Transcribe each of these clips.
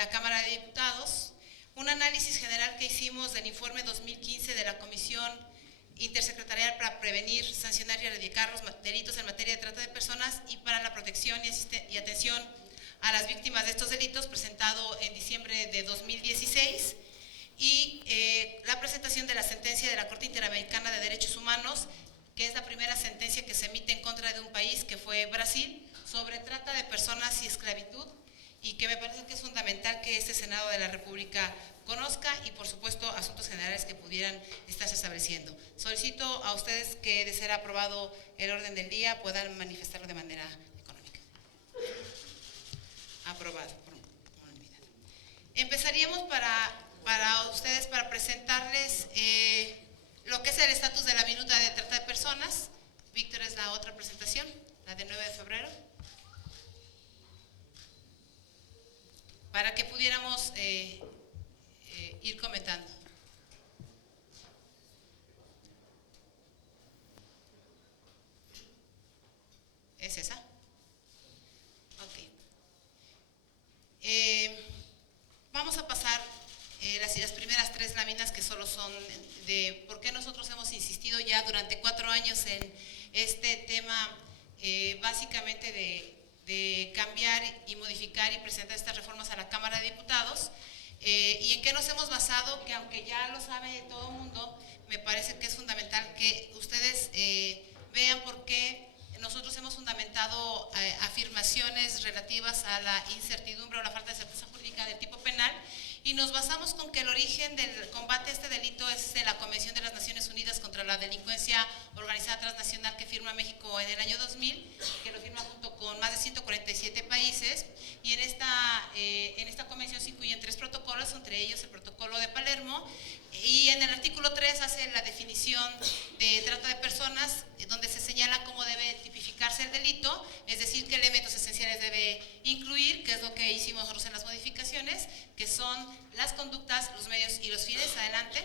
la Cámara de Diputados, un análisis general que hicimos del informe 2015 de la Comisión Intersecretarial para Prevenir, Sancionar y Erradicar los delitos en materia de trata de personas y para la protección y atención a las víctimas de estos delitos, presentado en diciembre de 2016, y la presentación de la sentencia de la Corte Interamericana de Derechos Humanos, que es la primera sentencia que se emite en contra de un país, que fue Brasil, sobre trata de personas y esclavitud, y que me parece que es fundamental que este Senado de la República conozca y, por supuesto, asuntos generales que pudieran estarse estableciendo. Solicito a ustedes que, de ser aprobado el orden del día, puedan manifestarlo de manera económica. Aprobado por unanimidad. Empezaríamos para ustedes, para presentarles lo que es el estatus de la minuta de trata de personas. Víctor, es la otra presentación, la de 9 de febrero. Para que pudiéramos ir comentando. ¿Es esa? Ok. Vamos a pasar las primeras 3 láminas, que solo son de por qué nosotros hemos insistido ya durante 4 años en este tema, básicamente de cambiar y modificar y presentar estas reformas a la Cámara de Diputados, y en qué nos hemos basado, que aunque ya lo sabe todo el mundo, me parece que es fundamental que ustedes vean por qué nosotros hemos fundamentado afirmaciones relativas a la incertidumbre o la falta de certeza jurídica del tipo penal, y nos basamos con que el origen del combate a este delito es de la Convención de las Naciones Unidas contra la Delincuencia Organizada Transnacional, que firma México en el año 2000, que lo firma junto con más de 147 países, y en esta convención se incluyen 3 protocolos, entre ellos el protocolo de Palermo, y en el artículo 3 hace la definición de trata de personas, donde se señala cómo debe tipificarse el delito, es decir, qué elementos esenciales debe incluir, que es lo que hicimos nosotros en las modificaciones, que son las conductas, los medios y los fines. Adelante.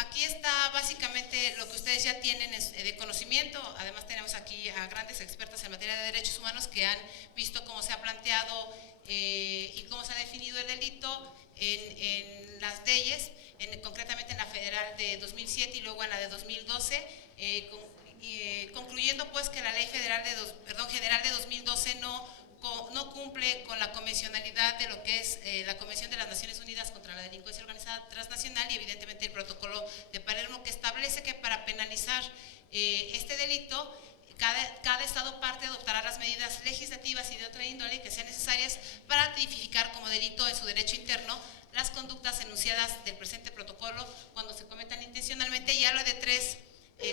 Aquí está básicamente lo que ustedes ya tienen de conocimiento. Además tenemos aquí a grandes expertas en materia de derechos humanos que han visto cómo se ha planteado y cómo se ha definido el delito en las leyes, concretamente en la federal de 2007 y luego en la de 2012, concluyendo pues que la ley general de 2012 no cumple con la convencionalidad de lo que es la Convención de las Naciones Unidas contra la Delincuencia Organizada Transnacional, y evidentemente el protocolo de Palermo, que establece que para penalizar este delito cada Estado parte adoptará las medidas legislativas y de otra índole que sean necesarias para tipificar como delito en su derecho interno las conductas enunciadas del presente protocolo cuando se cometan intencionalmente, y habla de 3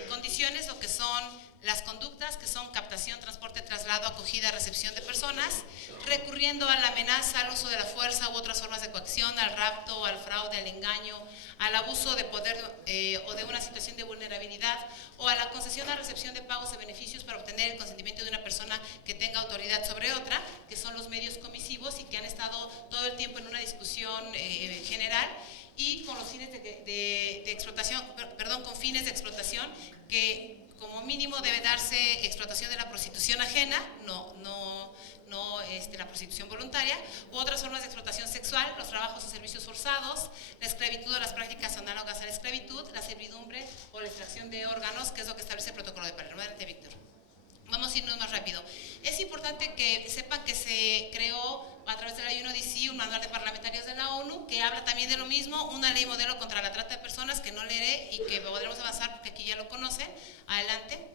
condiciones, lo que son las conductas, que son captación, transporte, traslado, acogida, recepción de personas, recurriendo a la amenaza, al uso de la fuerza u otras formas de coacción, al rapto, al fraude, al engaño, al abuso de poder o de una situación de vulnerabilidad, o a la concesión a recepción de pagos o beneficios para obtener el consentimiento de una persona que tenga autoridad sobre otra, que son los medios comisivos y que han estado todo el tiempo en una discusión general, y con los fines de explotación, con fines de explotación, que como mínimo debe darse explotación de la prostitución ajena, no la prostitución voluntaria, u otras formas de explotación sexual, los trabajos o servicios forzados, la esclavitud o las prácticas análogas a la esclavitud, la servidumbre o la extracción de órganos, que es lo que establece el protocolo de Palermo. Adelante, Víctor. Vamos a irnos más rápido. Es importante que sepan que se creó a través de la UNODC un manual de parlamentarios de la ONU que habla también de lo mismo, una ley modelo contra la trata de personas, que no leeré y que podremos avanzar porque aquí ya lo conocen. Adelante.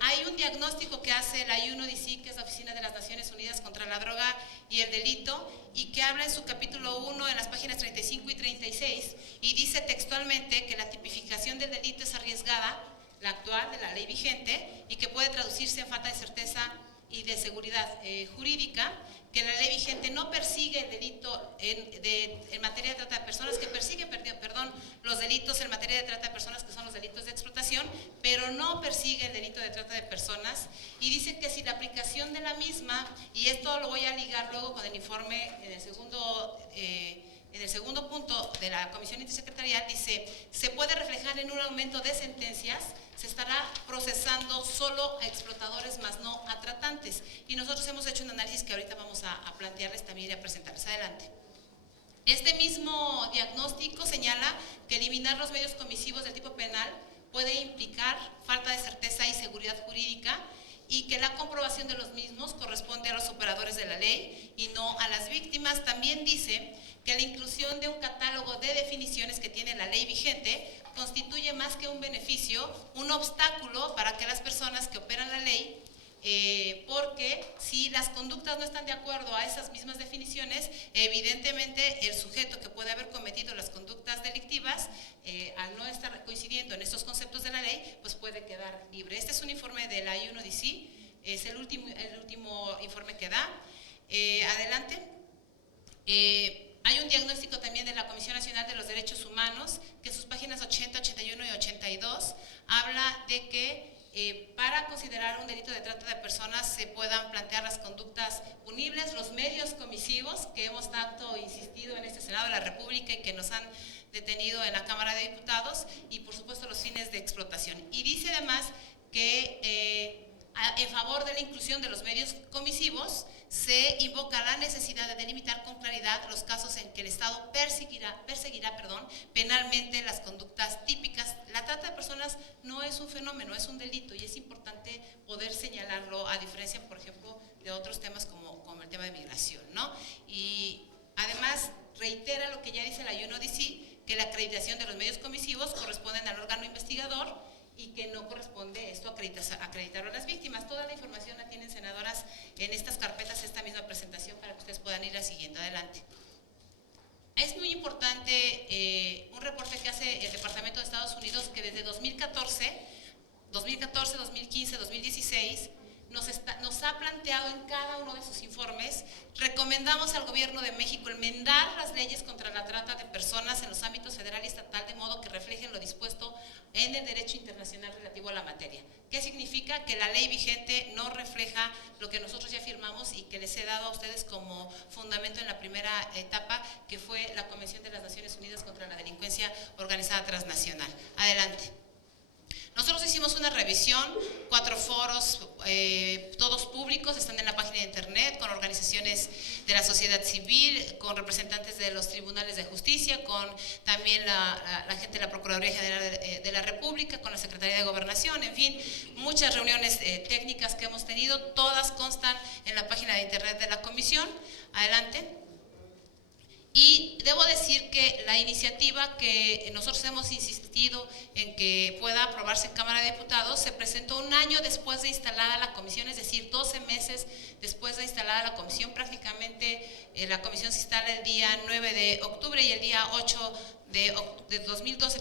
Hay un diagnóstico que hace la UNODC, que es la Oficina de las Naciones Unidas contra la Droga y el Delito, y que habla en su capítulo 1 en las páginas 35 y 36, y dice textualmente que la tipificación del delito es arriesgada, la actual de la ley vigente, y que puede traducirse en falta de certeza y de seguridad jurídica, que la ley vigente no persigue el delito en materia de trata de personas, que persigue, los delitos en materia de trata de personas, que son los delitos de explotación, pero no persigue el delito de trata de personas, y dice que si la aplicación de la misma, y esto lo voy a ligar luego con el informe en el segundo punto de la Comisión Intersecretarial, dice, se puede reflejar en un aumento de sentencias se estará procesando solo a explotadores más no a tratantes. Y nosotros hemos hecho un análisis que ahorita vamos a plantearles también y a presentarles. Adelante. Este mismo diagnóstico señala que eliminar los medios comisivos del tipo penal puede implicar falta de certeza y seguridad jurídica, y que la comprobación de los mismos corresponde a los operadores de la ley y no a las víctimas. También dice que la inclusión de un catálogo de definiciones que tiene la ley vigente constituye más que un beneficio, un obstáculo para que las personas que operan la ley, porque si las conductas no están de acuerdo a esas mismas definiciones, evidentemente el sujeto que puede haber cometido las conductas delictivas, al no estar coincidiendo en estos conceptos de la ley, pues puede quedar libre. Este es un informe de la I1DC, es el último informe que da. Adelante. Hay un diagnóstico también de la Comisión Nacional de los Derechos Humanos, que en sus páginas 80, 81 y 82 habla de que para considerar un delito de trata de personas se puedan plantear las conductas punibles, los medios comisivos que hemos tanto insistido en este Senado de la República y que nos han detenido en la Cámara de Diputados, y por supuesto los fines de explotación. Y dice además que en favor de la inclusión de los medios comisivos se invoca la necesidad de delimitar con claridad los casos en que el Estado perseguirá penalmente las conductas típicas. La trata de personas no es un fenómeno, es un delito, y es importante poder señalarlo, a diferencia, por ejemplo, de otros temas como el tema de migración, ¿no? Y además reitera lo que ya dice la I1DC, que la acreditación de los medios comisivos corresponden al órgano investigador y que no corresponde esto acreditarlo a las víctimas. Toda la información la tienen, senadoras, en estas carpetas, esta misma presentación, para que ustedes puedan ir siguiendo. Adelante. Es muy importante un reporte que hace el Departamento de Estados Unidos, que desde 2014, 2015, 2016, nos ha planteado en cada uno de sus informes. Recomendamos al Gobierno de México enmendar las leyes contra la trata de personas en los ámbitos federal y estatal, de modo que reflejen lo dispuesto en el derecho internacional relativo a la materia. ¿Qué significa? Que la ley vigente no refleja lo que nosotros ya firmamos y que les he dado a ustedes como fundamento en la primera etapa, que fue la Convención de las Naciones Unidas contra la Delincuencia Organizada Transnacional. Adelante. Nosotros hicimos una revisión, 4 foros, todos públicos, están en la página de internet, con organizaciones de la sociedad civil, con representantes de los tribunales de justicia, con también la gente de la Procuraduría General de la República, con la Secretaría de Gobernación, en fin, muchas reuniones técnicas que hemos tenido, todas constan en la página de internet de la comisión. Adelante. Y debo decir que la iniciativa que nosotros hemos insistido en que pueda aprobarse en Cámara de Diputados se presentó un año después de instalada la comisión, es decir, 12 meses después de instalada la comisión. Prácticamente la comisión se instala el día 9 de octubre y el día 8 de 2012,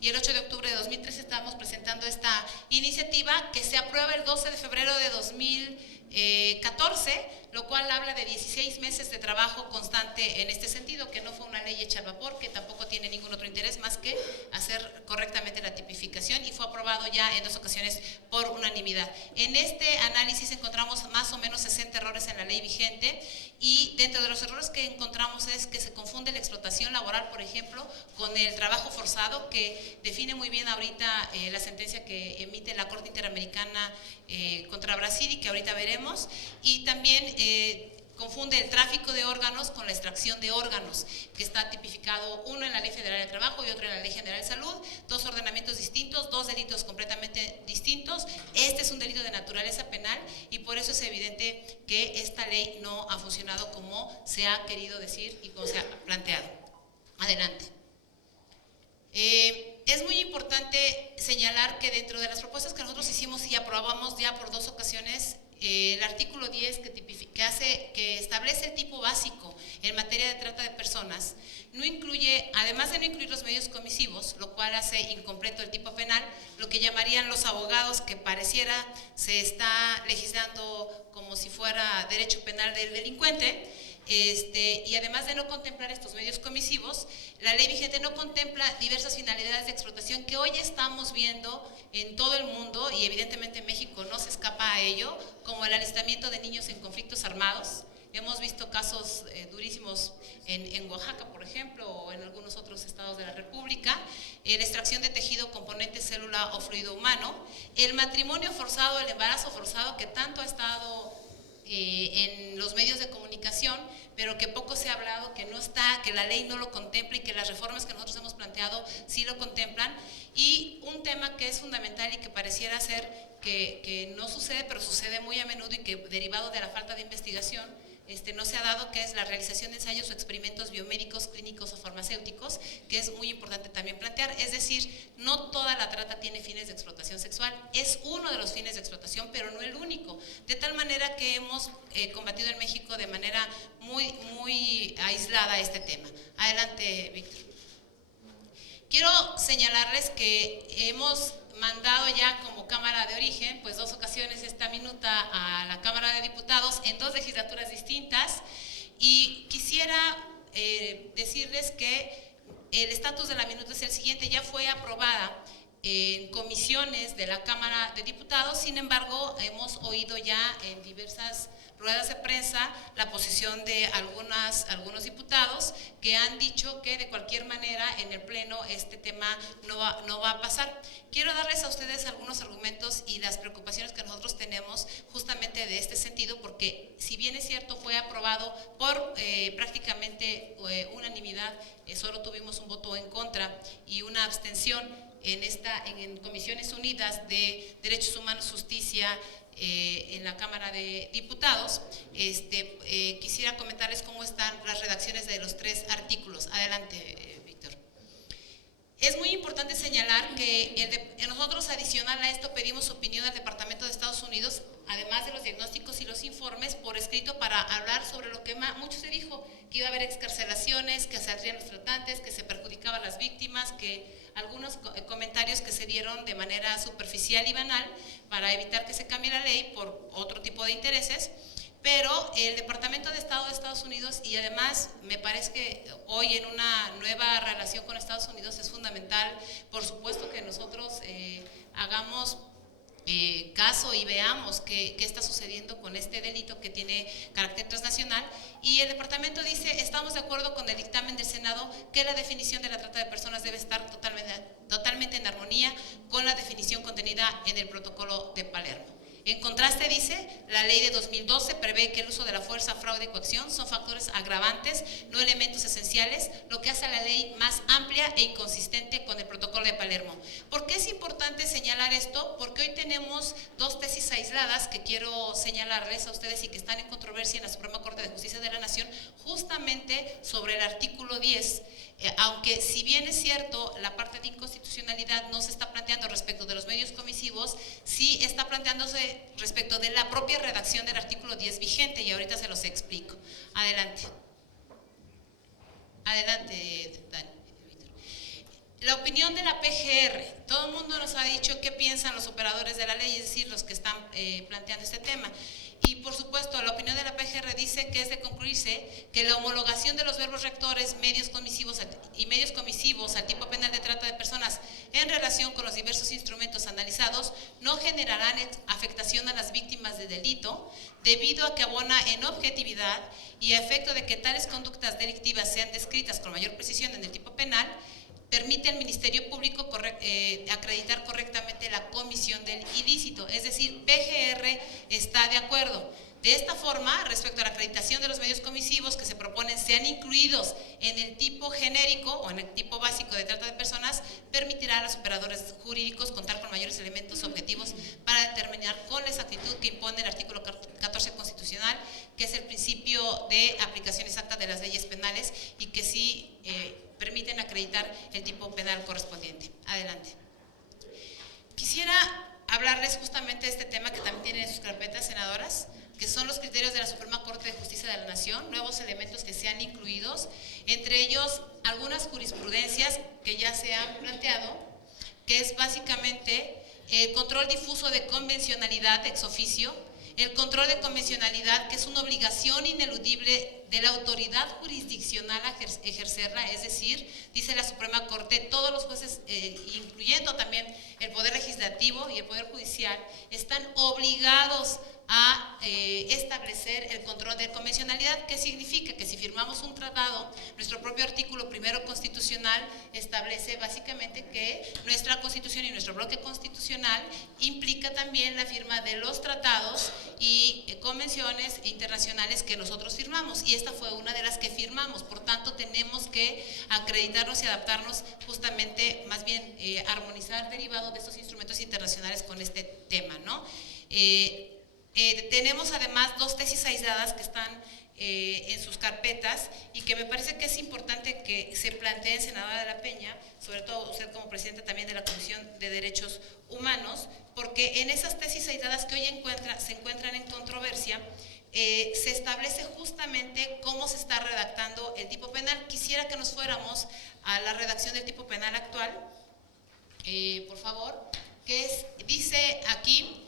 y el 8 de octubre de 2013 estábamos presentando esta iniciativa, que se aprueba el 12 de febrero de 2014, lo cual habla de 16 meses de trabajo constante en este sentido, que no fue una ley hecha al vapor, que tampoco tiene ningún otro interés más que hacer correctamente la tipificación, y fue aprobado ya en 2 ocasiones por unanimidad. En este análisis encontramos más o menos 60 errores en la ley vigente, y dentro de los errores que encontramos es que se confunde la explotación laboral, por ejemplo, con el trabajo forzado, que define muy bien ahorita la sentencia que emite la Corte Interamericana contra Brasil, y que ahorita veremos, y también confunde el tráfico de órganos con la extracción de órganos, que está tipificado uno en la Ley Federal del Trabajo y otro en la Ley General de Salud, 2 ordenamientos distintos, 2 delitos completamente distintos. Este es un delito de naturaleza penal, y por eso es evidente que esta ley no ha funcionado como se ha querido decir y como se ha planteado. Adelante. Es muy importante señalar que dentro de las propuestas que nosotros hicimos y aprobamos ya por 2 ocasiones, el artículo 10 que establece el tipo básico en materia de trata de personas, no incluye, además de no incluir los medios comisivos, lo cual hace incompleto el tipo penal, lo que llamarían los abogados, que pareciera se está legislando como si fuera derecho penal del delincuente. Y además de no contemplar estos medios comisivos, la ley vigente no contempla diversas finalidades de explotación que hoy estamos viendo en todo el mundo, y evidentemente México no se escapa a ello, como el alistamiento de niños en conflictos armados, Hemos visto casos durísimos en Oaxaca, por ejemplo, o en algunos otros estados de la República, la extracción de tejido, componente, célula o fluido humano, el matrimonio forzado, el embarazo forzado, que tanto ha estado en los medios de comunicación, pero que poco se ha hablado, que no está, que la ley no lo contempla y que las reformas que nosotros hemos planteado sí lo contemplan. Y un tema que es fundamental y que pareciera ser que no sucede, pero sucede muy a menudo y que derivado de la falta de investigación no se ha dado, que es la realización de ensayos o experimentos biomédicos, clínicos o farmacéuticos, que es muy importante también plantear. Es decir, no toda la trata tiene fines de explotación sexual, es uno de los fines de explotación, pero no el único, de tal manera que hemos combatido en México de manera muy aislada este tema. Adelante, Víctor. Quiero señalarles que hemos mandado ya como Cámara de Origen, pues 2 ocasiones esta minuta a la Cámara de Diputados en 2 legislaturas distintas, y quisiera decirles que el estatus de la minuta es el siguiente: ya fue aprobada en comisiones de la Cámara de Diputados, sin embargo hemos oído ya en diversas ruedas de prensa la posición de algunos diputados que han dicho que de cualquier manera en el Pleno este tema no va a pasar. Quiero darles a ustedes algunos argumentos y las preocupaciones que nosotros tenemos justamente de este sentido, porque si bien es cierto fue aprobado por prácticamente unanimidad, solo tuvimos un voto en contra y una abstención en Comisiones Unidas de Derechos Humanos, Justicia, en la Cámara de Diputados. Quisiera comentarles cómo están las redacciones de los 3 artículos. Adelante, Víctor. Es muy importante señalar que nosotros, adicional a esto, pedimos opinión del Departamento de Estados Unidos, además de los diagnósticos y los informes, por escrito, para hablar sobre lo que mucho se dijo, que iba a haber excarcelaciones, que se saldrían los tratantes, que se perjudicaban a las víctimas, que algunos comentarios que se dieron de manera superficial y banal para evitar que se cambie la ley por otro tipo de intereses. Pero el Departamento de Estado de Estados Unidos, y además me parece que hoy en una nueva relación con Estados Unidos es fundamental, por supuesto, que nosotros hagamos caso y veamos qué está sucediendo con este delito que tiene carácter transnacional. Y el departamento dice: estamos de acuerdo con el dictamen del Senado que la definición de la trata de personas debe estar totalmente en armonía con la definición contenida en el protocolo de Palermo. En contraste, dice, la ley de 2012 prevé que el uso de la fuerza, fraude y coacción son factores agravantes, no elementos esenciales, lo que hace a la ley más amplia e inconsistente con el protocolo de Palermo. ¿Por qué es importante señalar esto? Porque hoy tenemos 2 tesis aisladas que quiero señalarles a ustedes y que están en controversia en la Suprema Corte de Justicia de la Nación, justamente sobre el artículo 10. Aunque si bien es cierto la parte de inconstitucionalidad no se está planteando respecto de los medios comisivos, sí está planteándose respecto de la propia redacción del artículo 10 vigente, y ahorita se los explico. Adelante. Adelante, Dani. La opinión de la PGR. Todo el mundo nos ha dicho qué piensan los operadores de la ley, es decir, los que están planteando este tema. Y por supuesto, la opinión de la PGR dice que es de concluirse que la homologación de los verbos rectores, medios comisivos al tipo penal de trata de personas en relación con los diversos instrumentos analizados no generarán afectación a las víctimas de delito, debido a que abona en objetividad y a efecto de que tales conductas delictivas sean descritas con mayor precisión en el tipo penal, permite al Ministerio Público acreditar correctamente la comisión del ilícito. Es decir, PGR está de acuerdo. De esta forma, respecto a la acreditación de los medios comisivos que se proponen sean incluidos en el tipo genérico o en el tipo básico de trata de personas, permitirá a los operadores jurídicos contar con mayores elementos objetivos para determinar con la exactitud que impone el artículo 14 constitucional, que es el principio de aplicación exacta de las leyes penales y que sí permiten acreditar el tipo penal correspondiente. Adelante. Quisiera hablarles justamente de este tema que también tienen en sus carpetas, senadoras, que son los criterios de la Suprema Corte de Justicia de la Nación, nuevos elementos que se han incluidos, entre ellos algunas jurisprudencias que ya se han planteado, que es básicamente el control difuso de convencionalidad ex oficio, el control de convencionalidad, que es una obligación ineludible de la autoridad jurisdiccional a ejercerla, es decir, dice la Suprema Corte, todos los jueces, incluyendo también el Poder Legislativo y el Poder Judicial, están obligados a establecer el control de convencionalidad. ¿Qué significa? Que si firmamos un tratado, nuestro propio artículo primero constitucional establece básicamente que nuestra Constitución y nuestro bloque constitucional implica también la firma de los tratados y convenciones internacionales que nosotros firmamos, y esta fue una de las que firmamos. Por tanto, tenemos que acreditarnos y adaptarnos, justamente, más bien armonizar derivado de estos instrumentos internacionales con este tema, ¿no? Tenemos además dos tesis aisladas que están en sus carpetas y que me parece que es importante que se planteen, senadora de la Peña, sobre todo usted como presidenta también de la Comisión de Derechos Humanos, porque en esas tesis aisladas que hoy se encuentran en controversia, se establece justamente cómo se está redactando el tipo penal. Quisiera que nos fuéramos a la redacción del tipo penal actual, por favor, dice aquí: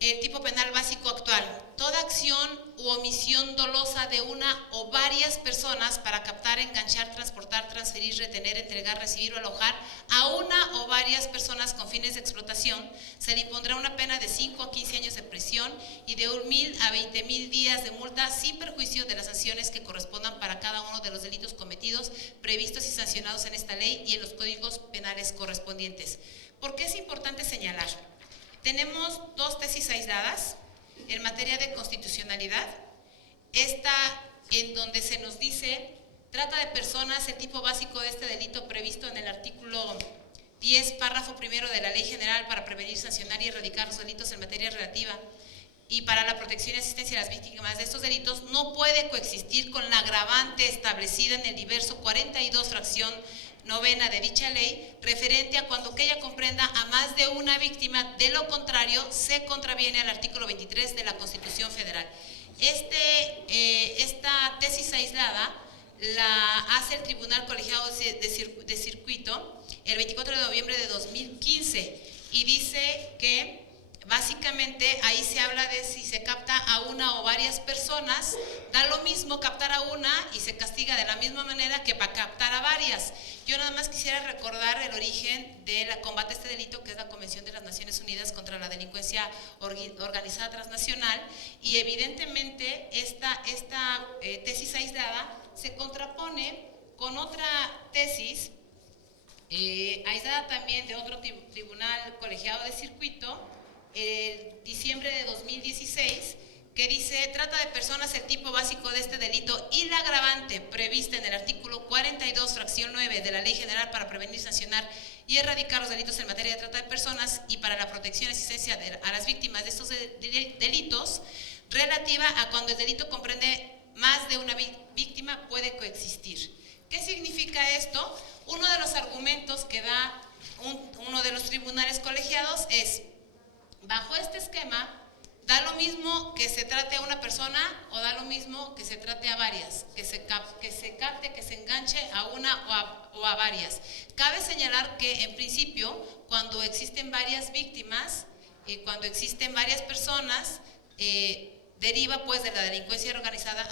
el tipo penal básico actual: toda acción u omisión dolosa de una o varias personas para captar, enganchar, transportar, transferir, retener, entregar, recibir o alojar a una o varias personas con fines de explotación, se le impondrá una pena de 5 a 15 años de prisión y de 1,000 a 20,000 días de multa, sin perjuicio de las sanciones que correspondan para cada uno de los delitos cometidos, previstos y sancionados en esta ley y en los códigos penales correspondientes. ¿Por qué es importante señalar? Tenemos dos tesis aisladas en materia de constitucionalidad. Esta, en donde se nos dice: trata de personas, el tipo básico de este delito previsto en el artículo 10, párrafo primero de la Ley General para prevenir, sancionar y erradicar los delitos en materia relativa y para la protección y asistencia a las víctimas de estos delitos, no puede coexistir con la agravante establecida en el diverso 42, fracción novena de dicha ley, referente a cuando aquella comprenda a más de una víctima. De lo contrario, se contraviene al artículo 23 de la Constitución Federal. Esta tesis aislada la hace el Tribunal Colegiado de Circuito el 24 de noviembre de 2015 y dice que básicamente ahí se habla de si se capta a una o varias personas, da lo mismo captar a una y se castiga de la misma manera que para captar a varias. Yo nada más quisiera recordar el origen del combate a este delito, que es la Convención de las Naciones Unidas contra la Delincuencia Organizada Transnacional, y evidentemente esta tesis aislada se contrapone con otra tesis aislada también de otro tribunal colegiado de circuito, el diciembre de 2016, que dice: trata de personas, el tipo básico de este delito y la agravante prevista en el artículo 42, fracción 9 de la Ley General para prevenir, sancionar y erradicar los delitos en materia de trata de personas y para la protección y asistencia a las víctimas de estos delitos, relativa a cuando el delito comprende más de una víctima, puede coexistir. ¿Qué significa esto? Uno de los argumentos que da uno de los tribunales colegiados es: bajo este esquema, da lo mismo que se trate a una persona o da lo mismo que se trate a varias, que se capte, que se enganche a una o a varias. Cabe señalar que en principio, cuando existen varias víctimas, cuando existen varias personas, deriva pues de la delincuencia organizada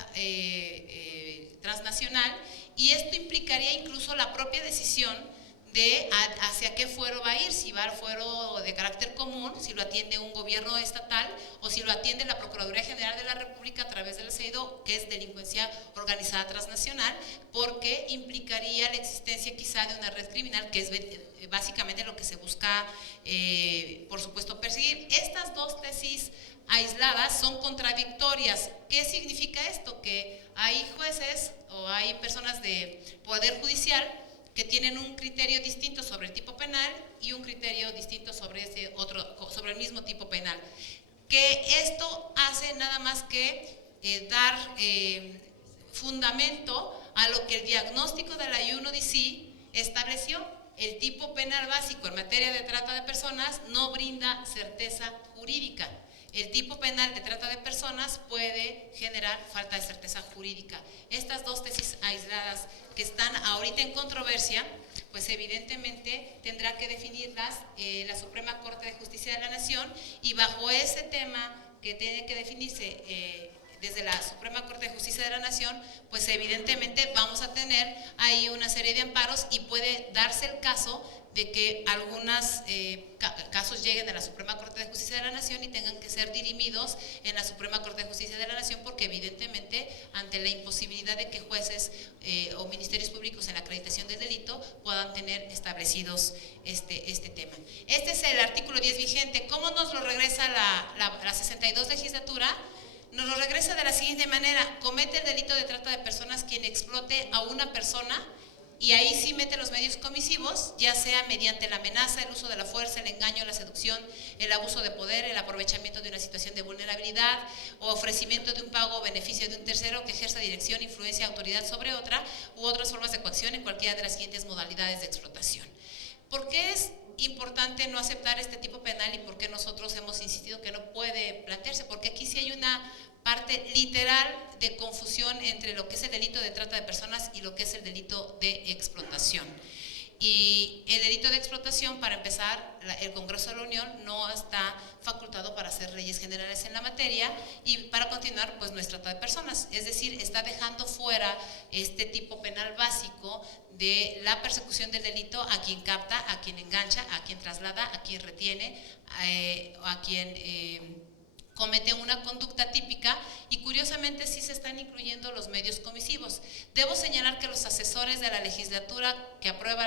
transnacional, y esto implicaría incluso la propia decisión de hacia qué fuero va a ir, si va al fuero de carácter común, si lo atiende un gobierno estatal o si lo atiende la Procuraduría General de la República a través del CEIDO, que es delincuencia organizada transnacional, porque implicaría la existencia quizá de una red criminal, que es básicamente lo que se busca, por supuesto, perseguir. Estas dos tesis aisladas son contradictorias. ¿Qué significa esto? Que hay jueces o hay personas de poder judicial que tienen un criterio distinto sobre el tipo penal y un criterio distinto sobre el mismo tipo penal. Que esto hace nada más que dar fundamento a lo que el diagnóstico de la UNODC estableció. El tipo penal básico en materia de trata de personas no brinda certeza jurídica. El tipo penal de trata de personas puede generar falta de certeza jurídica. Estas dos tesis aisladas que están ahorita en controversia, pues evidentemente tendrá que definirlas la Suprema Corte de Justicia de la Nación, y bajo ese tema que tiene que definirse desde la Suprema Corte de Justicia Justicia de la Nación, pues evidentemente vamos a tener ahí una serie de amparos y puede darse el caso de que algunos casos lleguen a la Suprema Corte de Justicia de la Nación y tengan que ser dirimidos en la Suprema Corte de Justicia de la Nación, porque evidentemente ante la imposibilidad de que jueces o ministerios públicos en la acreditación del delito puedan tener establecidos este tema. Este es el artículo 10 vigente. ¿Cómo nos lo regresa la 62 legislatura? Nos lo regresa de la siguiente manera: comete el delito de trata de personas quien explote a una persona, y ahí sí mete los medios comisivos, ya sea mediante la amenaza, el uso de la fuerza, el engaño, la seducción, el abuso de poder, el aprovechamiento de una situación de vulnerabilidad o ofrecimiento de un pago o beneficio de un tercero que ejerza dirección, influencia, autoridad sobre otra u otras formas de coacción en cualquiera de las siguientes modalidades de explotación. ¿Por qué es importante no aceptar este tipo penal y por qué nosotros hemos insistido que no puede plantearse? Porque aquí sí hay una parte literal de confusión entre lo que es el delito de trata de personas y lo que es el delito de explotación. Y el delito de explotación, para empezar, el Congreso de la Unión no está facultado para hacer leyes generales en la materia, y para continuar, pues no es trata de personas, es decir, está dejando fuera este tipo penal básico de la persecución del delito a quien capta, a quien engancha, a quien traslada, a quien retiene, a quien comete una conducta típica, y curiosamente sí se están incluyendo los medios comisivos. Debo señalar que los asesores de la legislatura que aprueba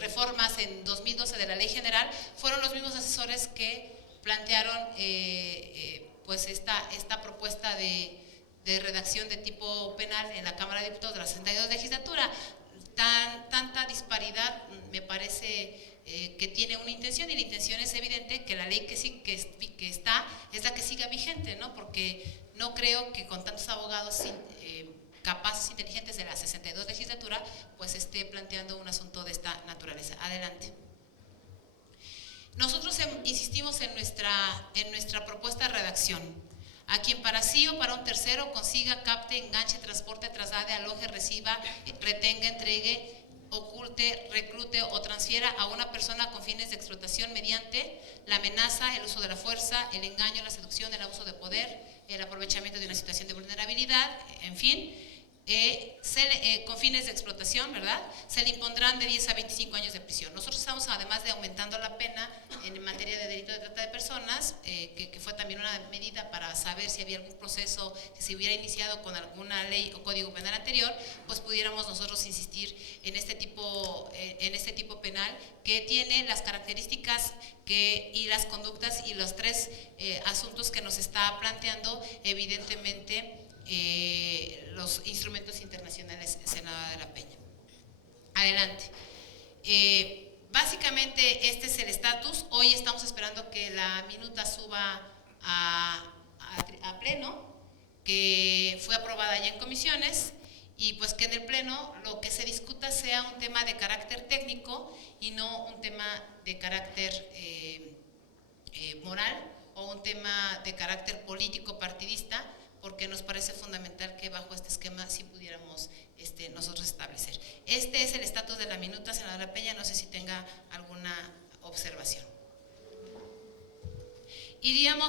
reformas en 2012 de la Ley General fueron los mismos asesores que plantearon pues esta propuesta de redacción de tipo penal en la Cámara de Diputados de la 62 legislatura. Tanta disparidad me parece que tiene una intención, y la intención es evidente que la ley que está es la que siga vigente, ¿no? Porque no creo que con tantos abogados capaces, inteligentes de la 62 legislatura, pues esté planteando un asunto de esta naturaleza. Adelante. Nosotros insistimos en nuestra propuesta de redacción: a quien para sí o para un tercero consiga, capte, enganche, transporte, traslade, aloje, reciba, retenga, entregue, oculte, reclute o transfiera a una persona con fines de explotación mediante la amenaza, el uso de la fuerza, el engaño, la seducción, el abuso de poder, el aprovechamiento de una situación de vulnerabilidad, en fin, con fines de explotación, ¿verdad? Se le impondrán de 10 a 25 años de prisión. Nosotros estamos, además de aumentando la pena en materia de delito de trata de personas, que fue también una medida para saber si había algún proceso que se hubiera iniciado con alguna ley o código penal anterior, pues pudiéramos nosotros insistir en este tipo penal, que tiene las características y las conductas y los tres asuntos que nos está planteando evidentemente los instrumentos internacionales, senadora de la Peña. Adelante. Básicamente este es el estatus. Hoy estamos esperando que la minuta suba a pleno, que fue aprobada ya en comisiones, y pues que en el pleno lo que se discuta sea un tema de carácter técnico y no un tema de carácter moral o un tema de carácter político partidista, porque nos parece fundamental que bajo este esquema sí pudiéramos nosotros establecer. Este es el estatus de la minuta, senadora Peña, no sé si tenga alguna observación. Iríamos